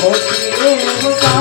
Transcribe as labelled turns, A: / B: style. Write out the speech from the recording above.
A: 我心不 kỷ.